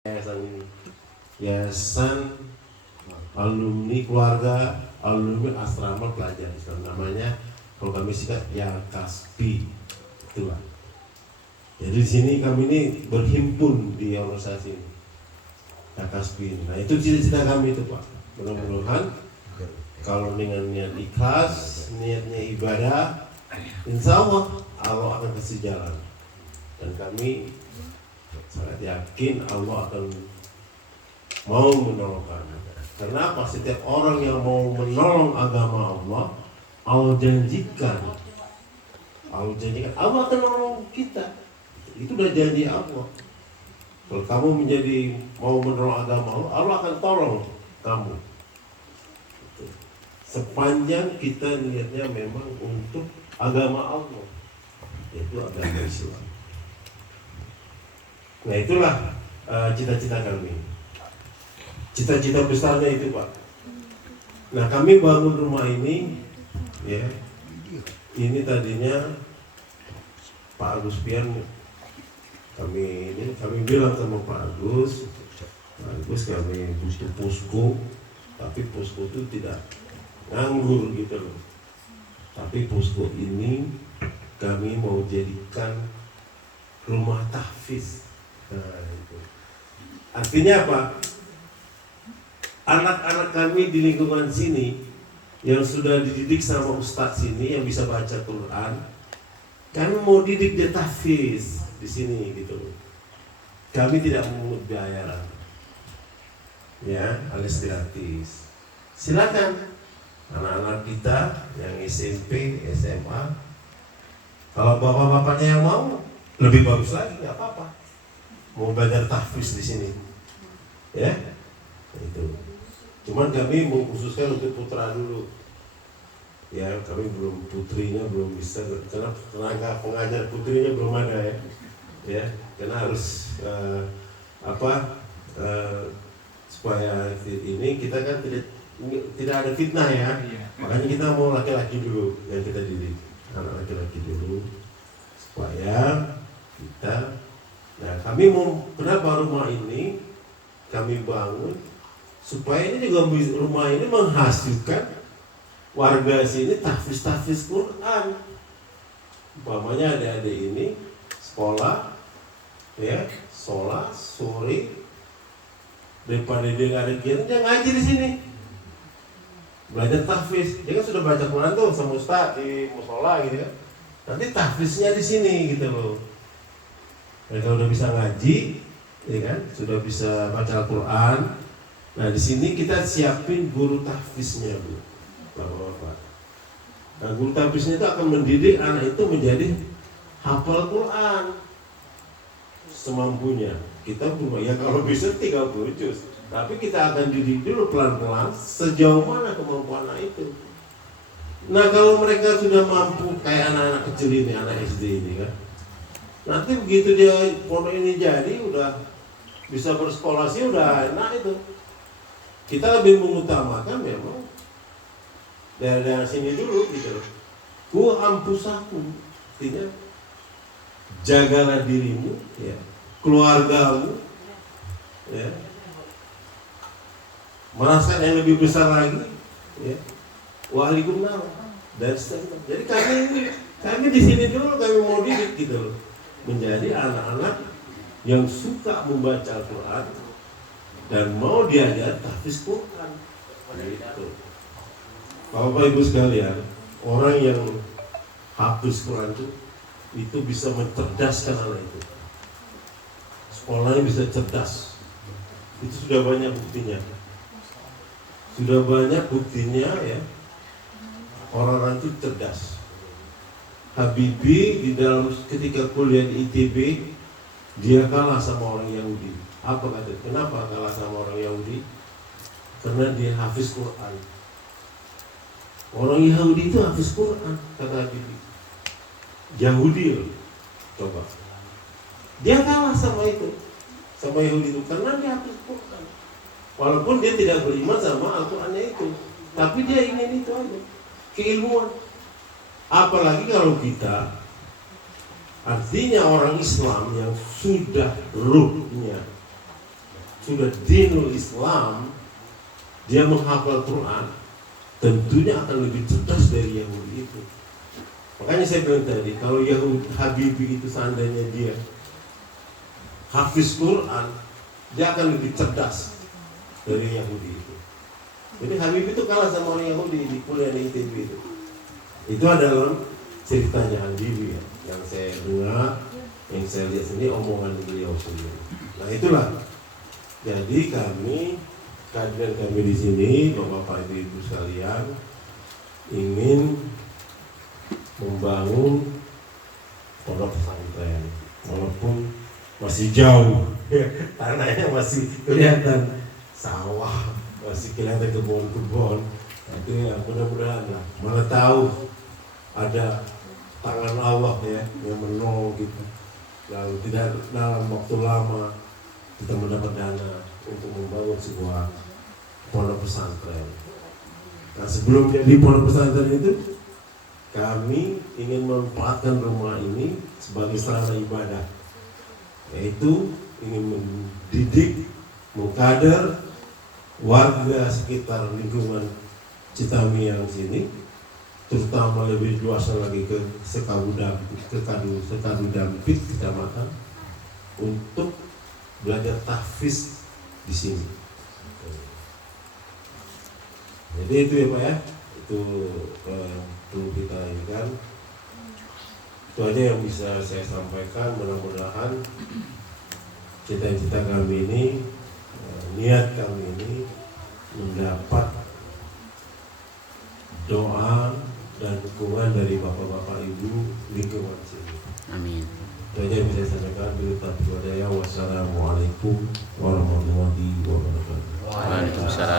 Yayasan ini, yayasan alumni keluarga alumni asrama pelajar Islam, namanya kalau kami singkat YAKASPI, itulah. Jadi di sini kami ini berhimpun di organisasi ini, YAKASPI ini. Nah itu cita-cita kami itu Pak. Mudah-mudahan kalau dengan niat ikhlas, niatnya ibadah, insya Allah Allah akan kasih jalan. Dan kami sangat yakin Allah akan mau menolong kami. Karena apa? Setiap orang yang mau menolong agama Allah, Allah janjikan Allah akan menolong kita. Itu udah janji Allah. Kalau kamu mau menolong agama Allah, Allah akan tolong kamu. Sepanjang kita niatnya memang untuk agama Allah, yaitu agama Islam. Nah itulah cita-cita kami. Cita-cita besarnya itu Pak. Nah kami bangun rumah ini, ya, ini tadinya Pak Agus Pian, kami bilang sama Pak Agus kami butuh posko, tapi posko itu tidak nganggur gitu loh. Tapi posko ini kami mau jadikan rumah tahfiz. Nah, itu. Artinya apa? Anak-anak kami di lingkungan sini yang sudah dididik sama ustadz sini yang bisa baca Quran, kami mau didik dia tahfiz di sini gitu. Kami tidak memungut bayaran, ya, alias gratis. Silakan anak-anak kita yang SMP, SMA, kalau bapak-bapaknya yang mau, lebih bagus lagi, nggak apa-apa. Mau belajar tahfiz di sini, ya, itu. Cuman kami mengkhususkan untuk putra dulu, ya. Kami putrinya belum bisa, karena tenaga pengajar putrinya belum ada, ya. Karena harus supaya ini kita kan tidak ada fitnah ya. Makanya kita mau laki-laki dulu yang kita didik, anak laki-laki dulu, supaya kita. Nah, kami mau, kenapa rumah ini kami bangun supaya ini juga rumah ini menghasilkan warga sini tahfiz Quran. Umpamanya adik-adik ini sekolah, ya, sholat sore, daripada dia nggak ada kegiatan, dia ngaji di sini, belajar tahfiz. Dia kan sudah baca Quran tuh sama ustaz di musola gitu kan. Nanti tahfiznya di sini gitu loh. Mereka udah bisa ngaji, ya kan, sudah bisa baca Al-Quran. Nah di sini kita siapin guru tahfiznya, Bu, Bapak-bapak. Nah guru tahfiznya itu akan mendidik anak itu menjadi hafal Quran semampunya. Kita ya kalau bisa 30 juz, tapi kita akan didik dulu pelan-pelan sejauh mana kemampuan anak itu. Nah kalau mereka sudah mampu kayak anak-anak kecil ini, anak SD ini kan, nanti begitu dia pondok ini jadi udah bisa bersekolah sih udah enak itu. Kita lebih mengutamakan memang daerah sini dulu gitu. Ku ampusaku, artinya jagalah dirimu, ya, keluargamu, ya, merasakan yang lebih besar lagi, ya, waalaikumsalam dan seterusnya. Jadi kami di sini dulu kami mau didik gitu loh, menjadi anak-anak yang suka membaca Al-Quran dan mau diajar tahfiz Quran. Gitu. Bapak Ibu sekalian, orang yang hafiz Quran itu bisa mencerdaskan anak itu. Sekolahnya bisa cerdas. Itu sudah banyak buktinya. Sudah banyak buktinya ya. Orang-orang itu cerdas. Habibie di dalam ketika kuliah di ITB, dia kalah sama orang Yahudi. Apa kata? Kenapa kalah sama orang Yahudi? Karena dia hafiz Quran. Orang Yahudi itu hafiz Quran, kata Habibie. Yahudi loh, coba. Dia kalah sama Yahudi itu karena dia hafiz Quran. Walaupun dia tidak beriman sama Al-Qurannya itu, tapi dia ingin itu aja, keilmuan. Apalagi kalau kita, artinya orang Islam yang sudah ruhnya sudah dinul Islam, dia menghafal Quran, tentunya akan lebih cerdas dari Yahudi itu. Makanya saya bilang tadi, kalau Yahudi Habibie itu seandainya dia hafiz Quran, dia akan lebih cerdas dari Yahudi itu. Jadi Habibie itu kalah sama orang Yahudi di kuliah di ITB itu. Itu adalah ceritanya Habibie ya, yang saya dengar, yang saya lihat sendiri, omongan beliau sendiri. Nah itulah. Jadi kehadiran kami di sini, Bapak Ibu sekalian, ingin membangun pondok pesantren, walaupun masih jauh, tanahnya masih kelihatan sawah, masih kelihatan kebun-kebun. Itu ya mudah-mudahan lah. Mana tahu ada tangan Allah ya yang menolong kita. Lalu tidak dalam waktu lama kita mendapat dana untuk membangun sebuah pondok pesantren. Nah sebelum jadi pondok pesantren itu, kami ingin memanfaatkan rumah ini sebagai sarana ibadah, yaitu ingin mendidik, mengkader warga sekitar lingkungan Citami yang sini, terutama lebih luas lagi ke Sekadudampit kecamatan, untuk belajar tahfiz di sini. Jadi itu ya Pak ya, itu perlu kita ini kan. Itu aja yang bisa saya sampaikan. Mudah-mudahan cita-cita kami ini, niat kami ini mendapat doa dan dukungan dari Bapak-Bapak Ibu lingkungan sini. Amin. Itu aja yang bisa saya sampaikan. Wassalamualaikum warahmatullahi wabarakatuh. Waalaikumsalam.